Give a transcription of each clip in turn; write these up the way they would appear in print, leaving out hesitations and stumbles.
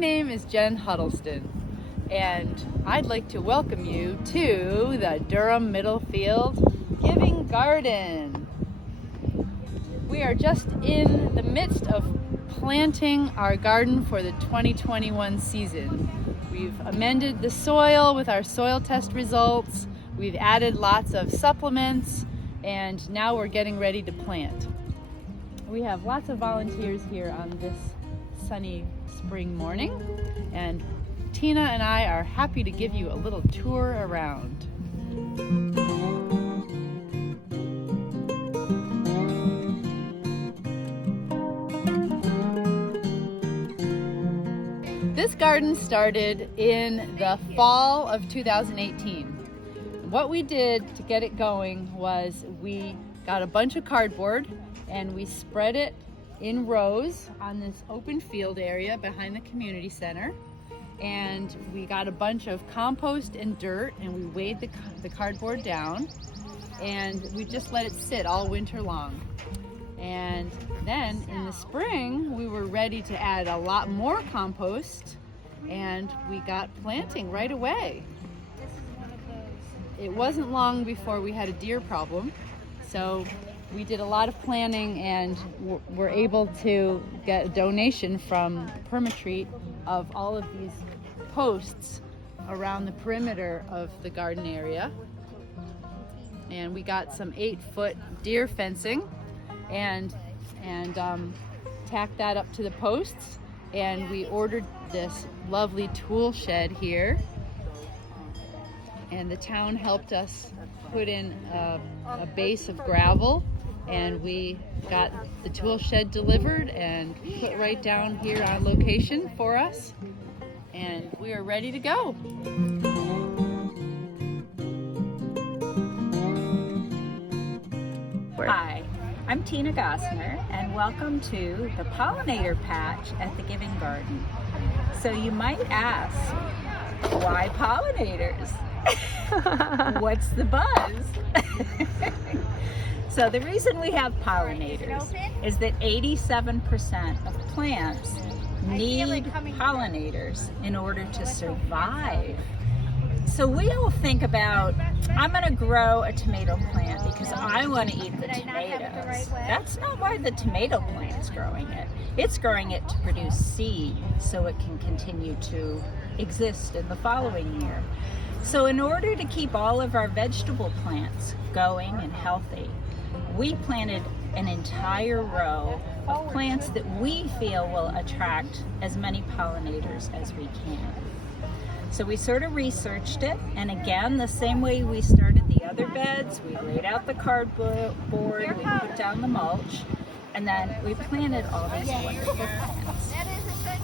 name is Jen Huddleston, and I'd like to welcome you to the Durham Middlefield Giving Garden. We are just in the midst of planting our garden for the 2021 season. We've amended the soil with our soil test results. We've added lots of supplements, and now we're getting ready to plant. We have lots of volunteers here on this sunny spring morning, and Tina and I are happy to give you a little tour around. This garden started in the fall of 2018. What we did to get it going was we got a bunch of cardboard and we spread it in rows on this open field area behind the community center. And we got a bunch of compost and dirt, and we weighed the cardboard down, and we just let it sit all winter long. And then in the spring, we were ready to add a lot more compost, and we got planting right away. It wasn't long before we had a deer problem, so we did a lot of planning and were able to get a donation from Permatreat of all of these posts around the perimeter of the garden area. And we got some 8-foot deer fencing and tacked that up to the posts. And we ordered this lovely tool shed here. And the town helped us put in a base of gravel, and we got the tool shed delivered and put right down here on location for us, and we are ready to go. Hi, I'm Tina Gossner, and welcome to the pollinator patch at the Giving Garden. So you might ask, why pollinators? What's the buzz? So the reason we have pollinators is that 87% of plants need pollinators in order to survive. So we all think about, I'm going to grow a tomato plant because I want to eat the tomatoes. That's not why the tomato plant is growing it. It's growing it to produce seed so it can continue to exist in the following year. So in order to keep all of our vegetable plants going and healthy, we planted an entire row of plants that we feel will attract as many pollinators as we can. So we sort of researched it, and again, the same way we started the other beds, we laid out the cardboard, we put down the mulch, and then we planted all these wonderful plants.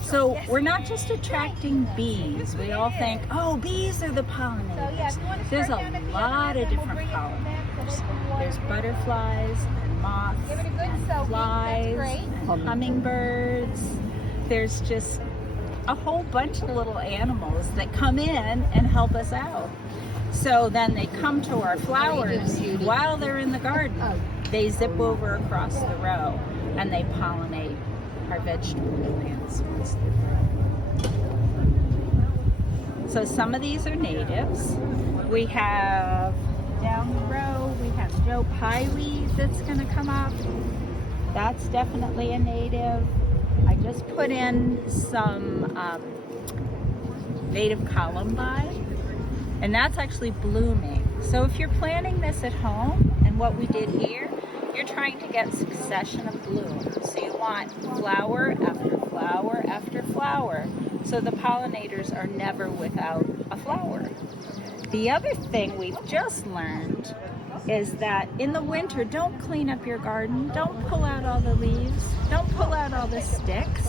So we're not just attracting bees. We all think, oh, bees are the pollinators. There's a lot of different pollinators. There's butterflies and moths and flies and hummingbirds. There's just a whole bunch of little animals that come in and help us out. So then they come to our flowers while they're in the garden. They zip over across the row and they pollinate our vegetable plants. So some of these are natives. We have down the row, we have Joe Pyeweed that's going to come up. That's definitely a native. I just put in some native columbine, and that's actually blooming. So if you're planting this at home, and what we did here, you're trying to get succession of blooms. So you want flower after flower after flower, so the pollinators are never without a flower. The other thing we've just learned is that in the winter, don't clean up your garden. Don't pull out all the leaves. Don't pull out all the sticks.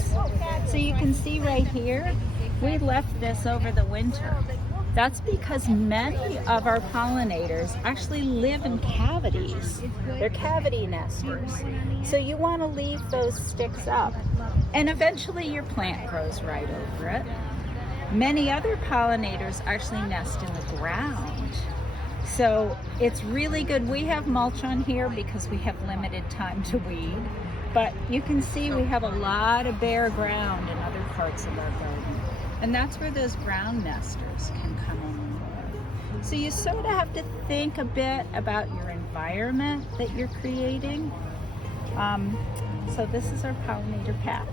So you can see right here, we left this over the winter. That's because many of our pollinators actually live in cavities. They're cavity nesters. So you want to leave those sticks up. And eventually your plant grows right over it. Many other pollinators actually nest in the ground. So it's really good. We have mulch on here because we have limited time to weed. But you can see we have a lot of bare ground in other parts of our garden. And that's where those ground nesters can come in and live. So you sort of have to think a bit about your environment that you're creating. So this is our pollinator patch.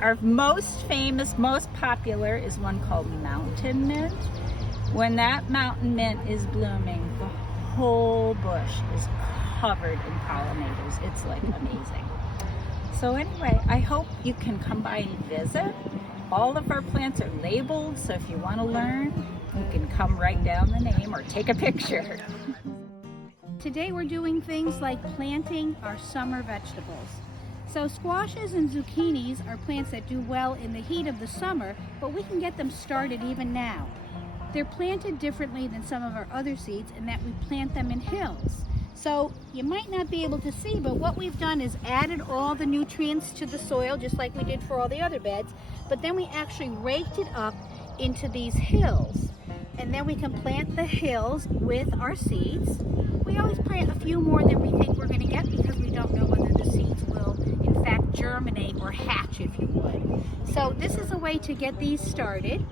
Our most famous, most popular is one called mountain mint. When that mountain mint is blooming, the whole bush is covered in pollinators. It's like amazing. So anyway, I hope you can come by and visit. All of our plants are labeled, so if you want to learn, you can come write down the name or take a picture. Today we're doing things like planting our summer vegetables. So squashes and zucchinis are plants that do well in the heat of the summer, but we can get them started even now. They're planted differently than some of our other seeds in that we plant them in hills. So you might not be able to see, but what we've done is added all the nutrients to the soil, just like we did for all the other beds, but then we actually raked it up into these hills. And then we can plant the hills with our seeds. We always plant a few more than we think we're going to get because we don't know whether the seeds will in fact germinate or hatch, if you would. So this is a way to get these started.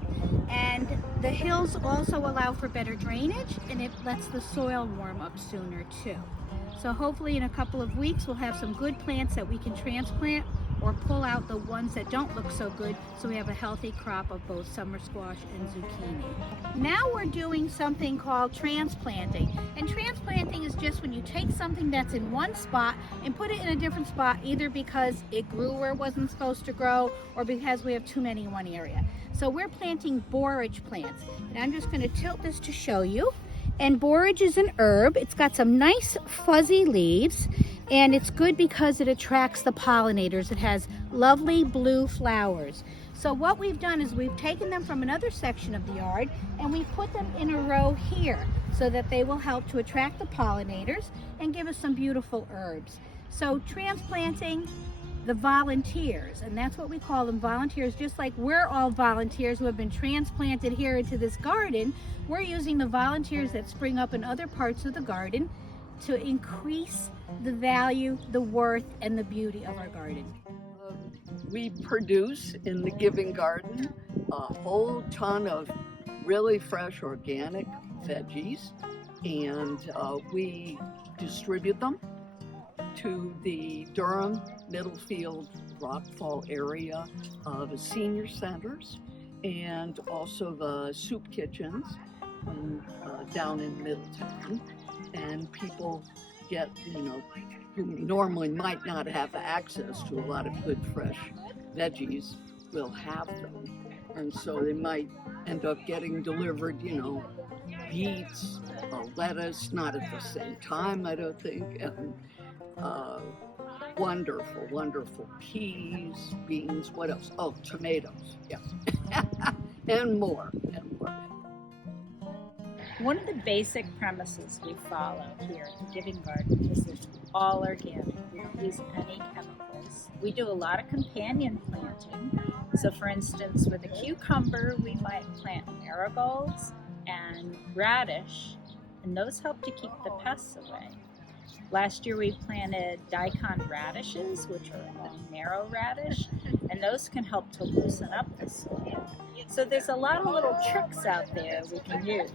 And the hills also allow for better drainage, and it lets the soil warm up sooner too. So hopefully in a couple of weeks we'll have some good plants that we can transplant or pull out the ones that don't look so good, so we have a healthy crop of both summer squash and zucchini. Now we're doing something called transplanting. And transplanting is just when you take something that's in one spot and put it in a different spot, either because it grew where it wasn't supposed to grow or because we have too many in one area. So we're planting borage plants. And I'm just going to tilt this to show you. And borage is an herb. It's got some nice fuzzy leaves, and it's good because it attracts the pollinators. It has lovely blue flowers. So what we've done is we've taken them from another section of the yard and we put them in a row here so that they will help to attract the pollinators and give us some beautiful herbs. So transplanting the volunteers, and that's what we call them, volunteers. Just like we're all volunteers who have been transplanted here into this garden, we're using the volunteers that spring up in other parts of the garden to increase the value, the worth, and the beauty of our garden. We produce in the Giving Garden a whole ton of really fresh organic veggies, and we distribute them to the Durham, Middlefield, Rockfall area of senior centers, and also the soup kitchens down in Middletown. And people get, who normally might not have access to a lot of good fresh veggies will have them. And so they might end up getting delivered, beets, lettuce, not at the same time, I don't think, and wonderful, wonderful peas, beans, what else? Oh, tomatoes, yes. and more. One of the basic premises we follow here at the Giving Garden is it's all organic. We don't use any chemicals. We do a lot of companion planting. So for instance, with a cucumber, we might plant marigolds and radish, and those help to keep the pests away. Last year we planted daikon radishes, which are a long, narrow radish, and those can help to loosen up the soil. So there's a lot of little tricks out there we can use.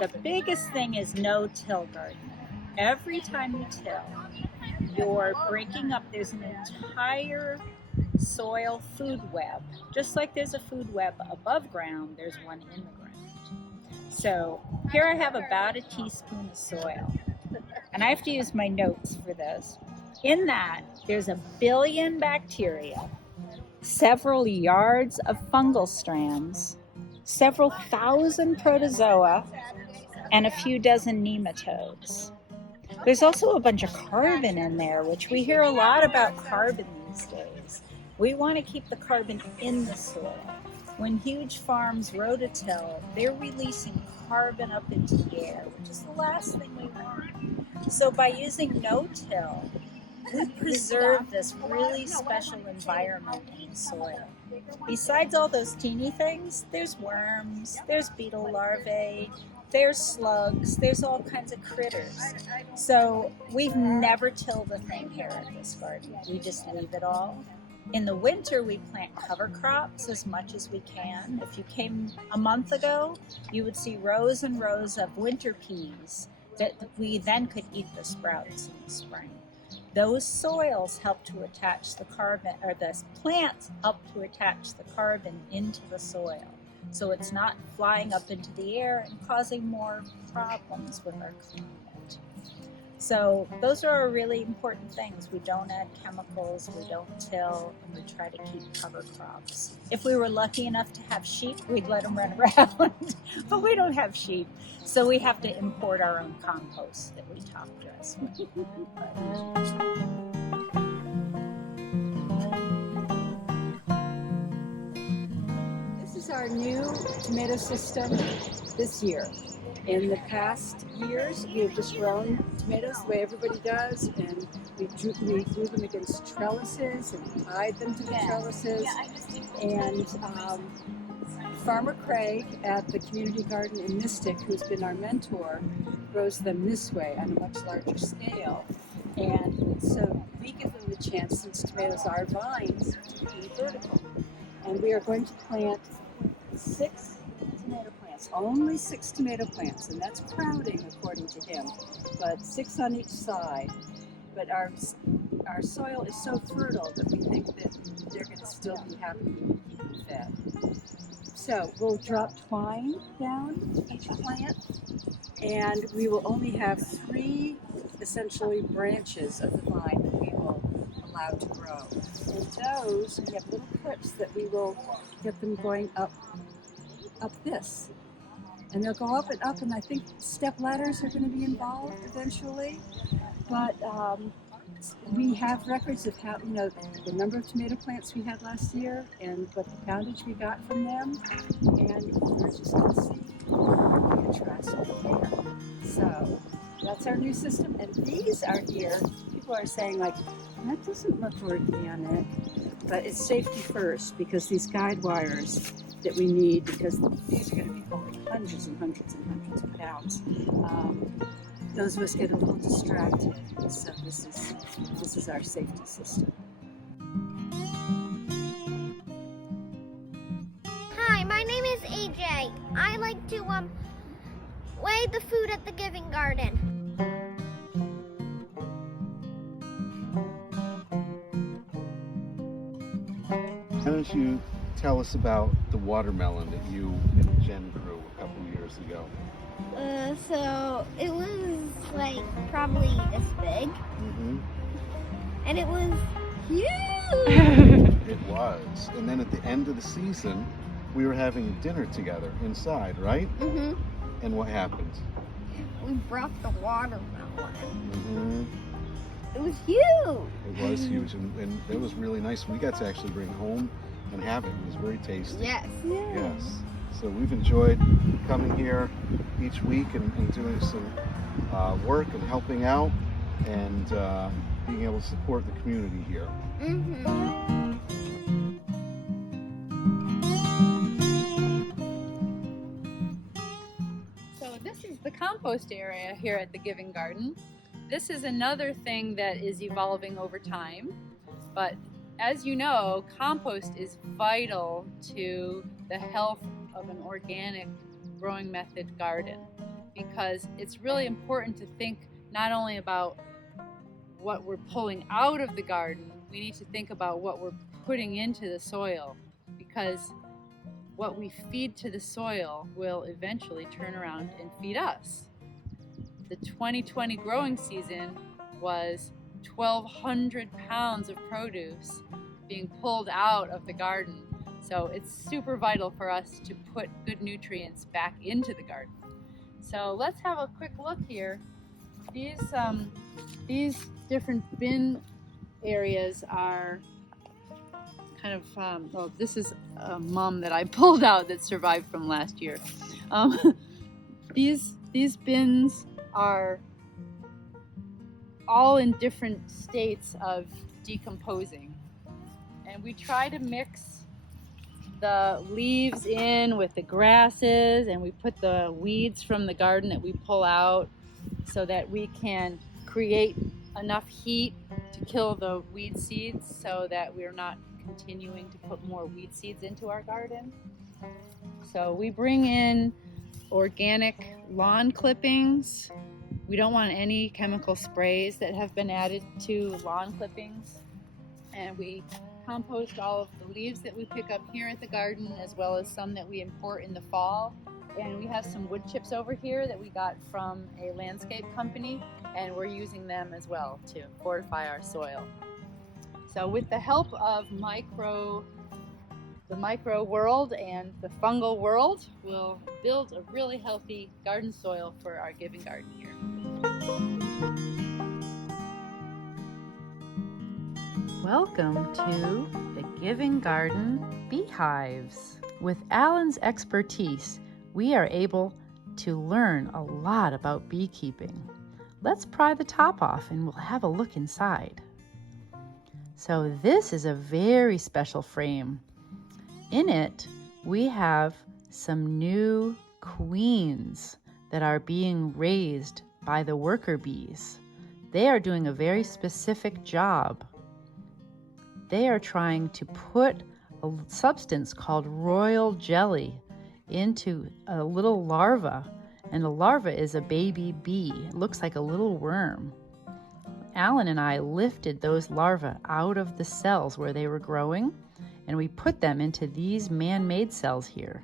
The biggest thing is no-till gardening. Every time you till, you're breaking up, there's an entire soil food web. Just like there's a food web above ground, there's one in the ground. So here I have about a teaspoon of soil. And I have to use my notes for this. In that, there's 1 billion bacteria, several yards of fungal strands, several thousand protozoa, and a few dozen nematodes. There's also a bunch of carbon in there, which we hear a lot about carbon these days. We want to keep the carbon in the soil. When huge farms rototill, they're releasing carbon up into the air, which is the last thing we want. So by using no-till, we preserve this really special environment in the soil. Besides all those teeny things, there's worms, there's beetle larvae, there's slugs, there's all kinds of critters. So we've never tilled a thing here at this garden. We just leave it all. In the winter, we plant cover crops as much as we can. If you came a month ago, you would see rows and rows of winter peas that we then could eat the sprouts in the spring. Those soils help to attach the carbon, or the plants help to attach the carbon into the soil. So it's not flying up into the air and causing more problems with our climate. So those are really important things. We don't add chemicals, we don't till, and we try to keep cover crops. If we were lucky enough to have sheep, we'd let them run around, but we don't have sheep. So we have to import our own compost that we top dress with. This is our new tomato system this year. In the past years, we have just grown tomatoes the way everybody does, and we grew them against trellises and tied them to the trellises. And Farmer Craig at the community garden in Mystic, who's been our mentor, grows them this way on a much larger scale. And so we give them the chance, since tomatoes are vines, to be vertical. And we are going to plant 6 tomato plants, only 6 tomato plants, and that's crowding according to him, but 6 on each side. But our soil is so fertile that we think that they're going to still be happy to keep them fed. So we'll drop twine down each plant, and we will only have 3 essentially branches of the vine that we will allow to grow. And those, we have little clips that we will get them going up this. And they'll go up, and I think step ladders are going to be involved eventually. But we have records of how, the number of tomato plants we had last year and what the poundage we got from them. And we're just going to see the interest over there. So that's our new system. And these are here. People are saying, like, that doesn't look organic. But it's safety first, because these guide wires that we need, because these are going to be holding hundreds and hundreds and hundreds of pounds. Those of us get a little distracted, so this is our safety system. Hi, my name is AJ. I like to weigh the food at the Giving Garden. Why don't you tell us about the watermelon that you and Jen grew a couple years ago? So it was like probably this big, and it was huge. It was. And then at the end of the season, we were having dinner together inside, right? And what happened? We brought the watermelon. It was huge. It was huge, and it was really nice. We got to actually bring it home and have it. It was very tasty. Yes. Yes. So we've enjoyed coming here each week and doing some work and helping out and being able to support the community here. So this is the compost area here at the Giving Garden. This is another thing that is evolving over time, but as you know, compost is vital to the health of an organic growing method garden, because it's really important to think not only about what we're pulling out of the garden, we need to think about what we're putting into the soil, because what we feed to the soil will eventually turn around and feed us. The 2020 growing season was 1,200 pounds of produce being pulled out of the garden. So it's super vital for us to put good nutrients back into the garden. So let's have a quick look here. These different bin areas are kind of, this is a mum that I pulled out that survived from last year. These bins are all in different states of decomposing. And we try to mix the leaves in with the grasses, and we put the weeds from the garden that we pull out so that we can create enough heat to kill the weed seeds so that we're not continuing to put more weed seeds into our garden. So we bring in organic lawn clippings. We don't want any chemical sprays that have been added to lawn clippings. And we compost all of the leaves that we pick up here at the garden, as well as some that we import in the fall. And we have some wood chips over here that we got from a landscape company, and we're using them as well to fortify our soil. So with the help of the micro world and the fungal world, we'll build a really healthy garden soil for our giving garden here. Welcome to the Giving Garden Beehives. With Alan's expertise, we are able to learn a lot about beekeeping. Let's pry the top off and we'll have a look inside. So this is a very special frame. In it, we have some new queens that are being raised by the worker bees. They are doing a very specific job. They are trying to put a substance called royal jelly into a little larva, and a larva is a baby bee. It looks like a little worm. Alan and I lifted those larvae out of the cells where they were growing, and we put them into these man-made cells here.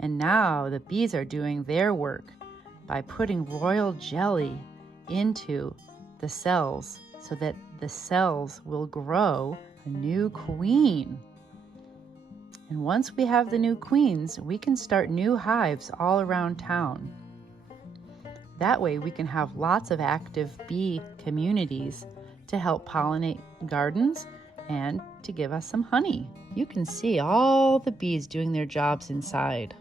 And now the bees are doing their work by putting royal jelly into the cells so that the cells will grow a new queen. And once we have the new queens, we can start new hives all around town. That way we can have lots of active bee communities to help pollinate gardens and to give us some honey. You can see all the bees doing their jobs inside.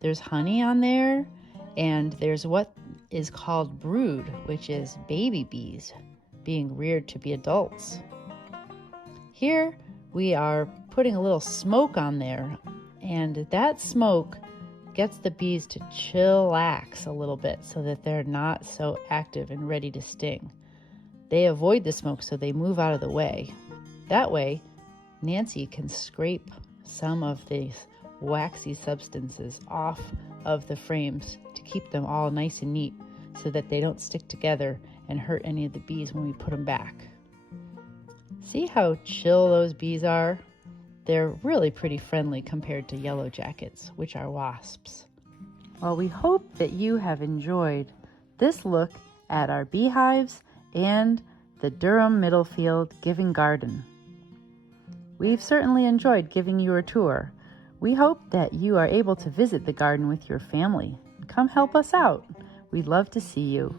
There's honey on there, and there's what is called brood, which is baby bees being reared to be adults. Here we are putting a little smoke on there, and that smoke gets the bees to chillax a little bit so that they're not so active and ready to sting. They avoid the smoke, so they move out of the way. That way, Nancy can scrape some of these waxy substances off of the frames to keep them all nice and neat so that they don't stick together and hurt any of the bees when we put them back. See how chill those bees are? They're really pretty friendly compared to yellow jackets, which are wasps. Well, we hope that you have enjoyed this look at our beehives and the Durham Middlefield Giving Garden. We've certainly enjoyed giving you a tour. We hope that you are able to visit the garden with your family. Come help us out. We'd love to see you.